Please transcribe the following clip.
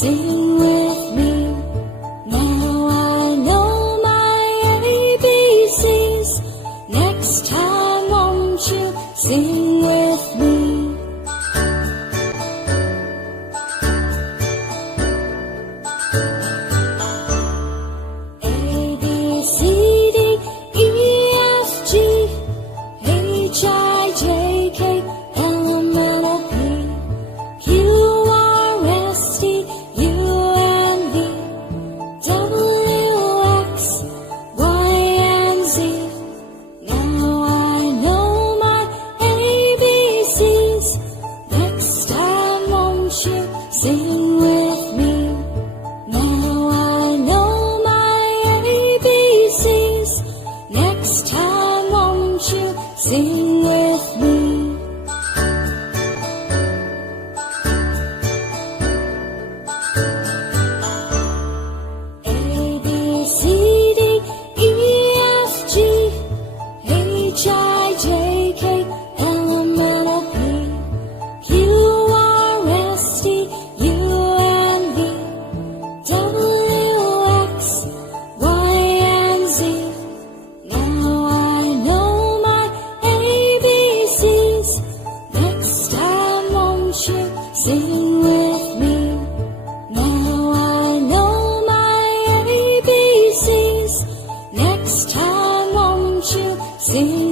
Sing with me. Now I know my ABCs. Next time won't you sing with me? A, B, C, D, E, F, G, H, I, J, K, L, M, N, O, P, Q, R, S, T, U, and V, W, X, Y, and Z. Now I know my ABCs. Next time won't you sing with me? Now I know my ABCs. Next time won't you sing with me? A, B, C, D, E, F, G, H, I, J, K, L, M, N, O, P, Q, R, S, T, U, and V, W, X, Y, and Z. Now I know my ABCs. Next time won't you sing with me? Now I know my ABCs. Next time won't you sing